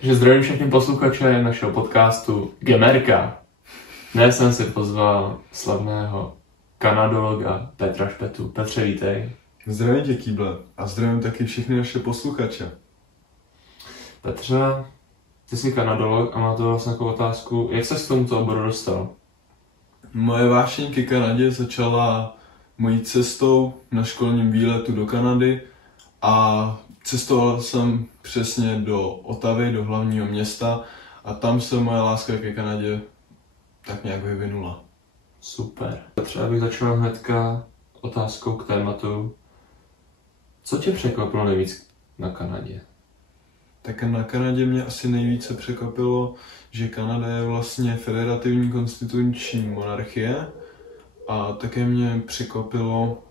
Takže zdravím všechny posluchače našeho podcastu Gemerka. Dnes jsem si pozval slavného kanadologa Petra Špetu. Petře, vítej. Zdravím tě, Kýble, a zdravím taky všechny naše posluchače. Petře, ty jsi kanadolog a má to vlastně takovou otázku, jak ses k tomuto oboru dostal? Moje vášeň ke Kanadě začala mojí cestou na školním výletu do Kanady a cestoval jsem přesně do Ottavy, do hlavního města, a tam se moje láska ke Kanadě tak nějak vyvinula. Super. Petře, abych začal hnedka otázkou k tématu. Co tě překvapilo nejvíc na Kanadě? Tak na Kanadě mě asi nejvíce překvapilo, že Kanada je vlastně federativní konstituční monarchie, a také mě překvapilo,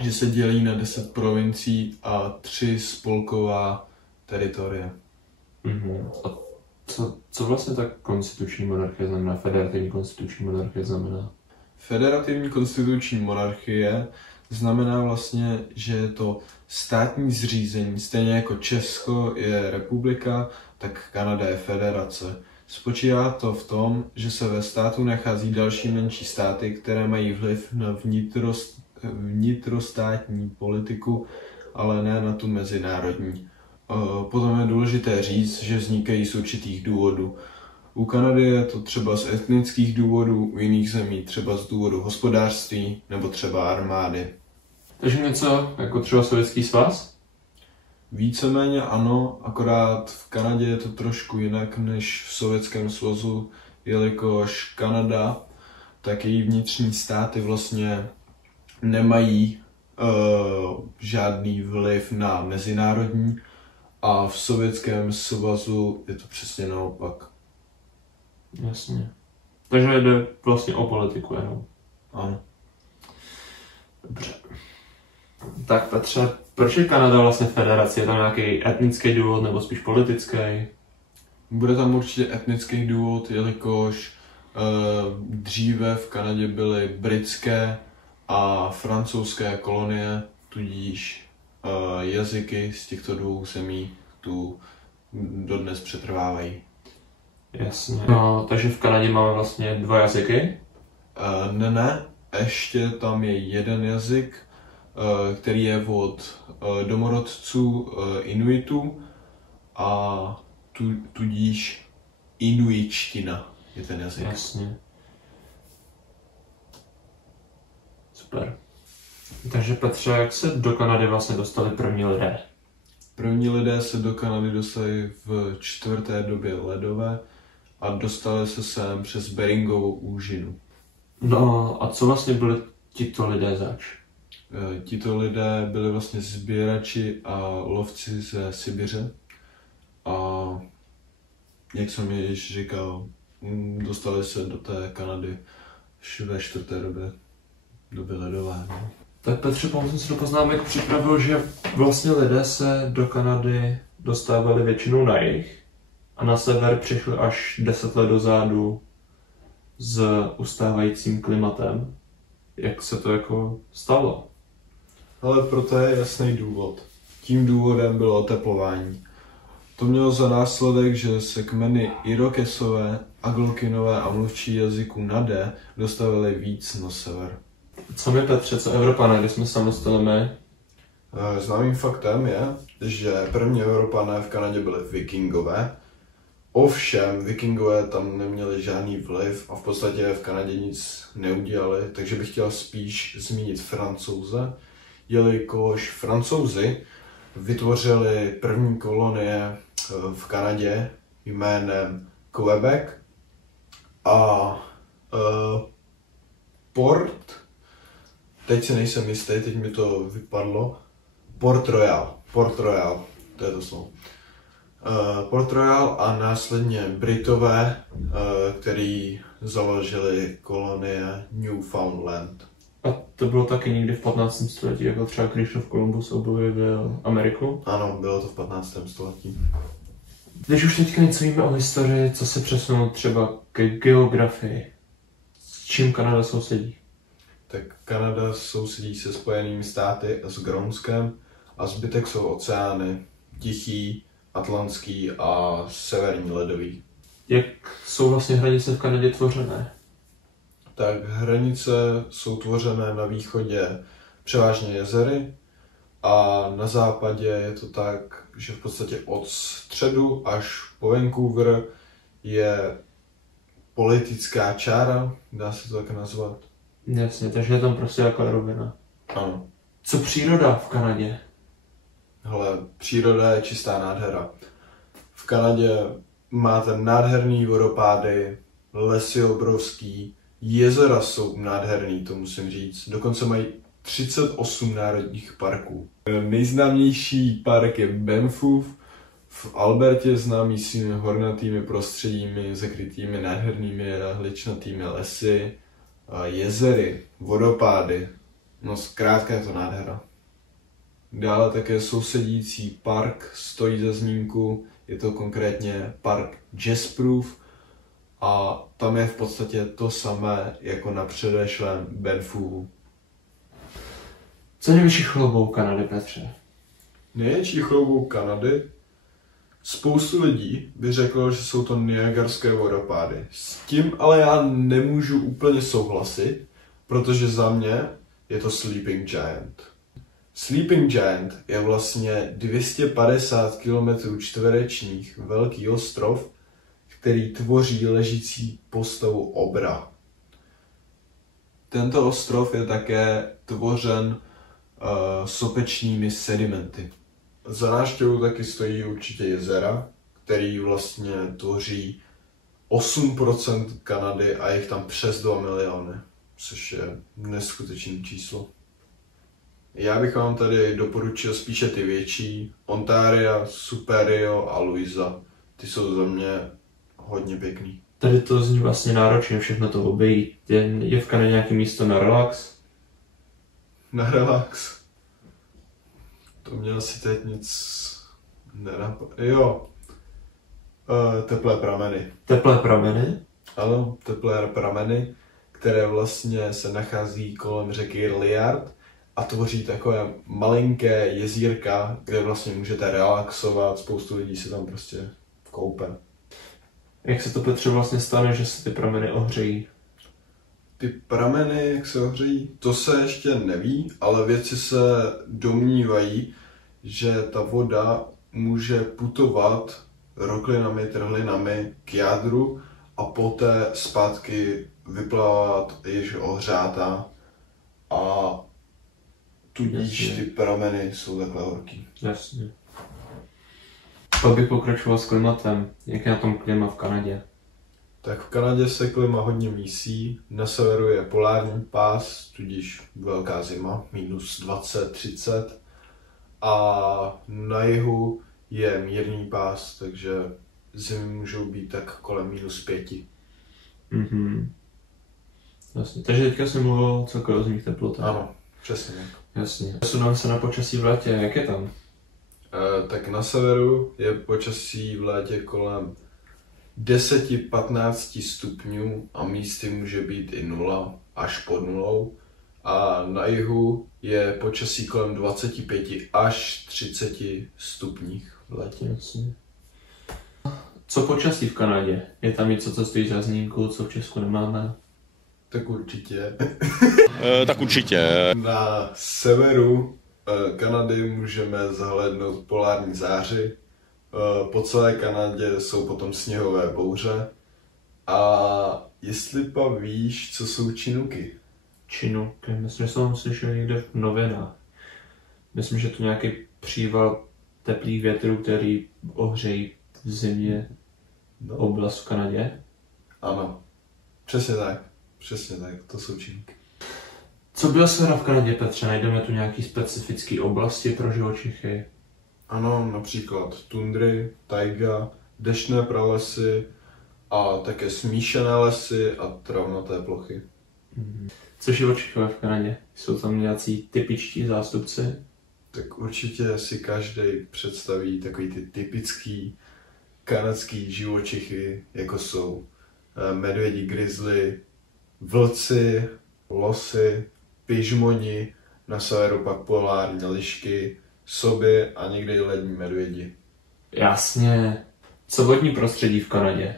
že se dělí na 10 provincií a 3 spolková teritoria. A co vlastně ta konstituční monarchie znamená? Federativní konstituční monarchie znamená? Federativní konstituční monarchie znamená vlastně, že je to státní zřízení, stejně jako Česko je republika, tak Kanada je federace. Spočívá to v tom, že se ve státu nachází další menší státy, které mají vliv na vnitrostátní politiku, ale ne na tu mezinárodní. Potom je důležité říct, že vznikají z určitých důvodů. U Kanady je to třeba z etnických důvodů, u jiných zemí třeba z důvodu hospodářství nebo třeba armády. Takže něco jako třeba Sovětský svaz? Víceméně ano, akorát v Kanadě je to trošku jinak než v Sovětském svazu, jelikož Kanada, tak její vnitřní státy vlastně nemají žádný vliv na mezinárodní, a v Sovětském svazu je to přesně naopak. Jasně. Takže jde vlastně o politiku jenom. Ano. Dobře. Tak Petře, proč je Kanada vlastně federace? Je tam nějaký etnický důvod nebo spíš politický? Bude tam určitě etnický důvod, jelikož dříve v Kanadě byly britské a francouzské kolonie, tudíž jazyky z těchto dvou zemí tu dodnes přetrvávají. Jasně. No, takže v Kanadě máme vlastně 2 jazyky? Ne, ještě tam je jeden jazyk, který je od domorodců Inuitů, a tudíž inuitština je ten jazyk. Jasně. Super. Takže Petře, jak se do Kanady vlastně dostali první lidé? První lidé se do Kanady dostali v 4. době ledové a dostali se sem přes Beringovou úžinu. No a co vlastně byli tito lidé zač? Tito lidé byli vlastně sběrači a lovci ze Sibiře a jak jsem již říkal, dostali se do té Kanady ve 4. době ledové. No. Tak Petře, pomoct jsem si do poznámek připravil, že vlastně lidé se do Kanady dostávali většinou na jih a na sever přišli až 10 let dozadu s ustávajícím klimatem. Jak se to jako stalo? Ale proto je jasný důvod. Tím důvodem bylo oteplování. To mělo za následek, že se kmeny Irokesové, Algonquinové a mluvčí jazyků Nade dostavili víc na sever. Co my, Petře, co Evropané, když jsme se tam dostali my? Známým faktem je, že první Evropané v Kanadě byli Vikingové. Ovšem, Vikingové tam neměli žádný vliv a v podstatě v Kanadě nic neudělali, takže bych chtěl spíš zmínit Francouze, jelikož Francouzi vytvořili první kolonie v Kanadě jménem Quebec a Port, teď si nejsem jistý, teď mi to vypadlo, Port Royal, to je to slovo. Port Royal a následně Britové, který založili kolonie Newfoundland. A to bylo taky někdy v 15. století, jako třeba Christoph Columbus objevil Ameriku? Ano, bylo to v 15. století. Když už teďka něco víme o historii, co se přesunou třeba k geografii, s čím Kanada sousedí? Tak Kanada sousedí se Spojenými státy a s Grónskem a zbytek jsou oceány, Tichý, atlantský a severní ledový. Jak jsou vlastně hranice v Kanadě tvořené? Tak hranice jsou tvořené na východě převážně jezery a na západě je to tak, že v podstatě od středu až po Vancouver je politická čára, dá se to tak nazvat. Jasně, takže je tam prostě jako rovina. Ano. Co příroda v Kanadě? Hele, příroda je čistá nádhera. V Kanadě máte nádherný vodopády, lesy obrovský, jezera jsou nádherný, to musím říct. Dokonce mají 38 národních parků. Nejznámější park je Banff v Albertě, známý svými hornatými prostředími, zakrytými nádhernými hličnatými lesy, jezery, vodopády. No zkrátka je to nádhera. Dále také sousedící park stojí za zmínku, je to konkrétně park Jasperův a tam je v podstatě to samé jako na předešlém Banffu. Co je nejvyšší chloubou Kanady, Petře? Největší chloubou Kanady? Spoustu lidí by řeklo, že jsou to Niagarské vodopády. S tím ale já nemůžu úplně souhlasit, protože za mě je to Sleeping Giant. Sleeping Giant je vlastně 250 km čtverečních velký ostrov, který tvoří ležící postavu obra. Tento ostrov je také tvořen sopečnými sedimenty. Za návštěvou taky stojí určitě jezera, který vlastně tvoří 8% Kanady a je jich tam přes 2 miliony, což je neskutečné číslo. Já bych vám tady doporučil spíše ty větší, Ontario, Superior a Louisa. Ty jsou za mě hodně pěkný. Tady to zní vlastně náročně všechno to obejít. Je v Kanadě nějaké místo na relax? Na relax? To mě asi teď nic nenapadne. Jo. Teplé prameny. Teplé prameny? Ano, teplé prameny, které vlastně se nachází kolem řeky Liard a tvoří takové malinké jezírka, kde vlastně můžete relaxovat, spoustu lidí se tam prostě koupe. Jak se to, Petře, vlastně stane, že se ty prameny ohřejí? Ty prameny, jak se ohřejí, to se ještě neví, ale vědci se domnívají, že ta voda může putovat roklinami, trhlinami k jádru a poté zpátky vyplávat již ohřátá a tudíž ty prameny jsou takhle horký. Jasně. Pak bych pokračoval s klimatem. Jak je na tom klima v Kanadě? Tak v Kanadě se klima hodně mísí. Na severu je polární pás, tudíž velká zima, minus 20, 30. A na jihu je mírný pás, takže zimy můžou být tak kolem minus 5. Mhm. Jasně. Takže teďka jsem mluvil o celkových teplotách. Ano, přesně tak. Jasně. Posuneme se na počasí v létě. Jak je tam? Tak na severu je počasí v létě kolem 10-15 stupňů a místy může být i 0 až pod 0. A na jihu je počasí kolem 25 až 30 stupních v létě. Jasně. Co počasí v Kanadě? Je tam něco, co stojí za zmínku, co v Česku nemáme? Tak určitě. Tak určitě. Na severu Kanady můžeme zahlédnout polární záři. Po celé Kanadě jsou potom sněhové bouře. A jestli pa víš, co jsou Chinooky? Chinooky. Myslím, že jsem ho slyšel někde v novinách. Myslím, že to nějaký příval teplých větrů, který ohřejí v zimě oblast v Kanadě. Ano, přesně tak. Přesně tak, to jsou Chinooky. Co biosféra v Kanadě, Petře? Najdeme tu nějaký specifické oblasti pro živočichy? Ano, například tundry, tajga, deštné pralesy a také smíšené lesy a travnaté plochy. Co živočichové v Kanadě? Jsou tam nějací typičtí zástupci? Tak určitě si každý představí takový ty typický kanadský živočichy, jako jsou medvědi grizzly, vlci, losy, pyžmoni, na severu pak polární lišky, soby a někdy lední medvědi. Jasně. Co vodní prostředí v Kanadě?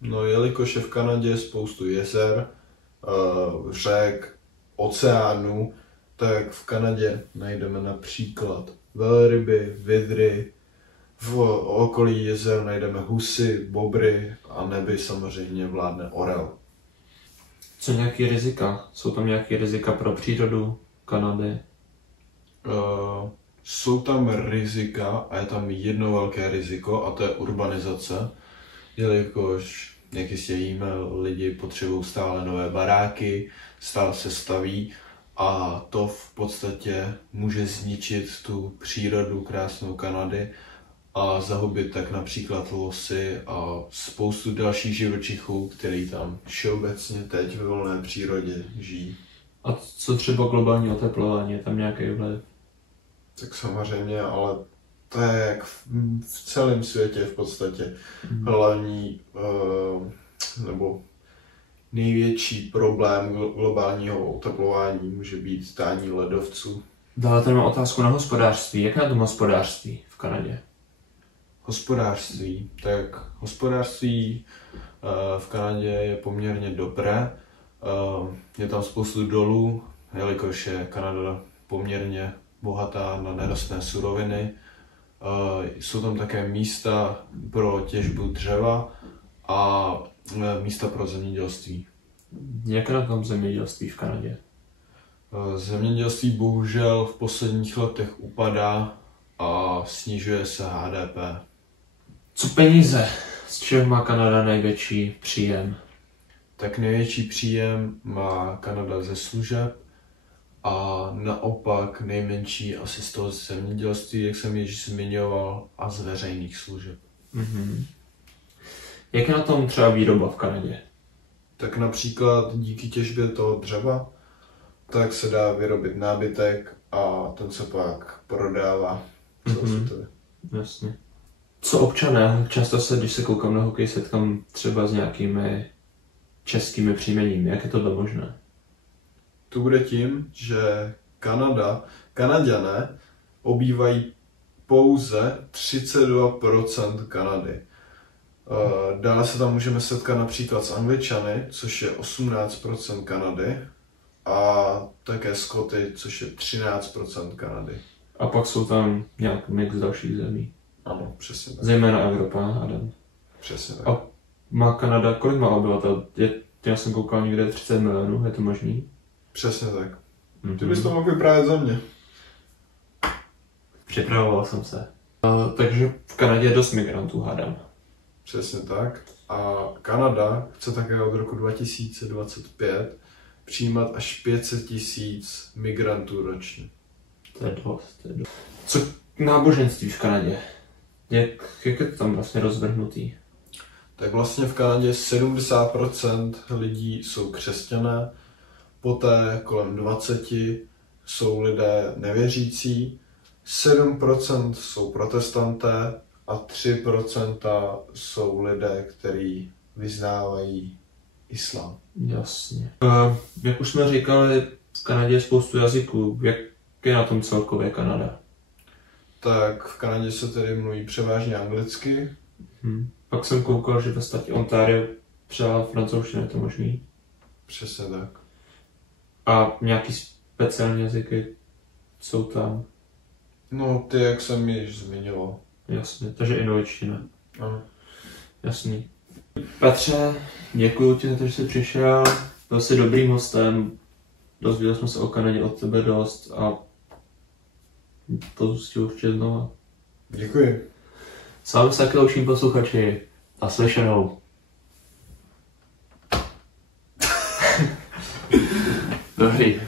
No, jelikož je v Kanadě spoustu jezer, řek, oceánů, tak v Kanadě najdeme například velryby, vidry, v okolí jezer najdeme husy, bobry a neby samozřejmě vládne orel. Co nějaký rizika? Jsou tam nějaký rizika pro přírodu Kanady? Jsou tam rizika a je tam jedno velké riziko a to je urbanizace, jelikož, jak jistě víme, lidi potřebují stále nové baráky, stále se staví a to v podstatě může zničit tu přírodu krásnou Kanady a zahubit tak například losy a spoustu dalších živočichů, který tam všeobecně teď ve volné přírodě žijí. A co třeba globální oteplování? Je tam nějaký vliv? Tak samozřejmě, ale to je jak v celém světě v podstatě hlavní nebo největší problém globálního oteplování může být tání ledovců. Dále tady mám otázku na hospodářství. Jak na tom hospodářství v Kanadě? Hospodářství. Tak hospodářství v Kanadě je poměrně dobré. Je tam spoustu dolů, jelikož je Kanada poměrně bohatá na nerostné suroviny. Jsou tam také místa pro těžbu dřeva a místa pro zemědělství. Jak na tom zemědělství v Kanadě? Zemědělství bohužel v posledních letech upadá a snižuje se HDP. Co peníze? Z čeho má Kanada největší příjem? Tak největší příjem má Kanada ze služeb a naopak nejmenší asi z toho zemědělství, jak jsem již zmiňoval, a z veřejných služeb. Jak je na tom třeba výroba v Kanadě? Tak například díky těžbě toho dřeva, tak se dá vyrobit nábytek a ten se pak prodává celosvětově. Jasně. Co občané? Často se, když se koukám na hokej, setkám třeba s nějakými českými příjmeními. Jak je to možné? To bude tím, že Kanaďané obývají pouze 32% Kanady. Dále se tam můžeme setkat například s Angličany, což je 18% Kanady, a také Skoty, což je 13% Kanady. A pak jsou tam nějak mix dalších zemí. Ano, přesně tak. Zejména Evropa, Adam. Přesně tak. A má Kanada, kolik má obyvatel? Já jsem koukal někde 30 milionů, je to možný? Přesně tak. Ty bys to mohl vyprávět za mě. Připravoval jsem se. Takže v Kanadě je dost migrantů, hádám. Přesně tak. A Kanada chce také od roku 2025 přijímat až 500 000 migrantů ročně. To je dost. Co náboženství v Kanadě? Jak je to tam vlastně rozvrhnutý? Tak vlastně v Kanadě 70% lidí jsou křesťané, poté kolem 20% jsou lidé nevěřící, 7% jsou protestanté a 3% jsou lidé, kteří vyznávají islám. Jasně. Jak už jsme říkali, v Kanadě je spoustu jazyků. Jak je na tom celkově Kanada? Tak v Kanadě se tedy mluví převážně anglicky. Pak jsem koukal, že ve státě Ontario převládá francouzština, je to možný? Přesně tak. A nějaký speciální jazyky jsou tam? No, ty, jak jsem již zmiňoval. Jasně, takže inuitština. Ano. Jasný. Petře, děkuji ti za to, že jsi přišel. Byl jsi dobrým hostem. Dozvěděli jsme se o Kanadě od tebe dost a to zjistí určitě znova. Děkuji. S vámi se taky loučím, posluchači. A slyšenou. Dobrý.